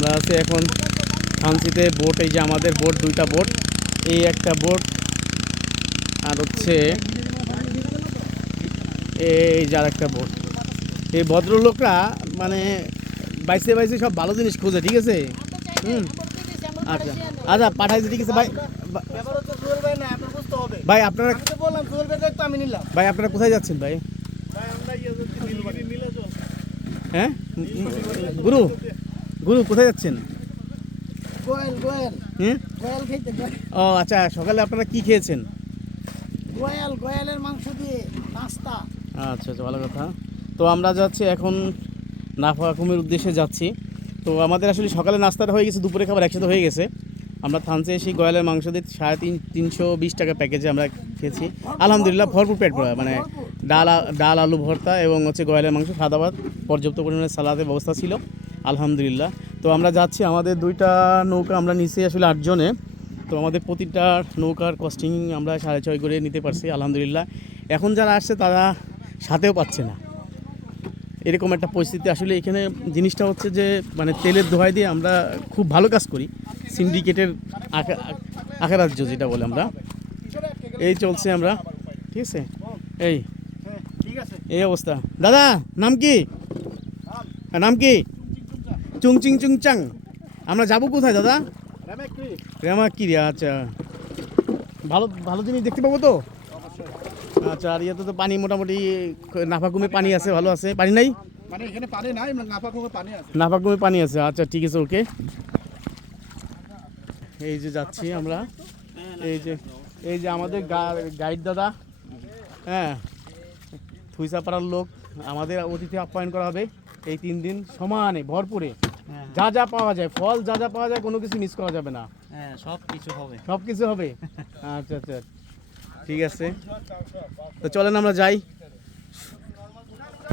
আমরা আছি এখন থানচিতে বোট, এই যে আমাদের বোট, দুইটা বোট, এই একটা বোট আর হচ্ছে এই যে আর একটা বোট। এই ভদ্রলোকরা মানে বাইসে বাইসে সব ভালো জিনিস খোঁজে, ঠিক আছে। আচ্ছা আচ্ছা পাঠাইছে, ঠিক আছে ভাই। ভাই আপনারা ভাই আপনারা কোথায় যাচ্ছেন ভাই? হ্যাঁ গুরু গুরু কোথায় যাচ্ছেন? ও আচ্ছা, সকালে আপনারা কি খেয়েছেন? গোয়ালের মাংস দিয়ে নাস্তা। আচ্ছা আচ্ছা, ভালো কথা। তো আমরা যাচ্ছি এখন নাফাকুমের উদ্দেশ্যে যাচ্ছি। তো আমাদের আসলে সকালে নাস্তাটা হয়ে গেছে, দুপুরে খাবার একসাথে হয়ে গেছে। আমরা থানচে এসে গোয়ালের মাংস দিয়ে 320 টাকা প্যাকেজে আমরা খেয়েছি। আলহামদুলিল্লাহ ভরপুর পেট ভরা, মানে ডাল আলু ভর্তা এবং হচ্ছে গোয়ালের মাংস, খাওয়া দাওয়া, পর্যাপ্ত পরিমাণে সালাদের ব্যবস্থা ছিল আলহামদুলিল্লাহ। তো আমরা যাচ্ছি, আমাদের দুইটা নৌকা আমরা নিচে আসলে 8 জনে। তো আমাদের প্রতিটা নৌকার কস্টিং আমরা 6.5 করে নিতে পারছি আলহামদুলিল্লাহ। এখন যারা আসছে তারা সাথেও পাচ্ছে না, এরকম একটা পরিস্থিতি। আসলে এখানে জিনিসটা হচ্ছে যে মানে তেলের দোহাই দিয়ে আমরা খুব ভালো কাজ করি, সিন্ডিকেটের আখেরাজ্য যেটা বলে আমরা, এই চলছে আমরা, ঠিক আছে। এই অবস্থা। দাদা নাম কি? নাম কি? চুংচিং চুংচাং। আমরা যাবো কোথায় দাদা? রেমাক্রি। আচ্ছা, ভালো ভালো জিনিস দেখতে পাবো তো? আচ্ছা, আর ইয়েতে তো পানি মোটামুটি নাফাকুমে পানি আছে, ভালো আছে। পানি নাই? মানে এখানে পানি নাই, নাফাকুমে পানি আছে। নাফাকুমে পানি আছে, আচ্ছা ঠিক আছে, ওকে। এই যে যাচ্ছি আমরা, এই যে আমাদের গাইড দাদা, হ্যাঁ, থুইসাপাড়ার লোক। আমাদের অতিথি আপ্যায়ন করা হবে এই 3 দিন সমানে ভরপুরে, যা যা পাওয়া যায়, ফল যা যা পাওয়া যায়, কোনো কিছু মিস করা যাবে না। হ্যাঁ, সব কিছু হবে, সব কিছু হবে। আচ্ছা আচ্ছা, ঠিক আছে, তো চলেন আমরা যাই।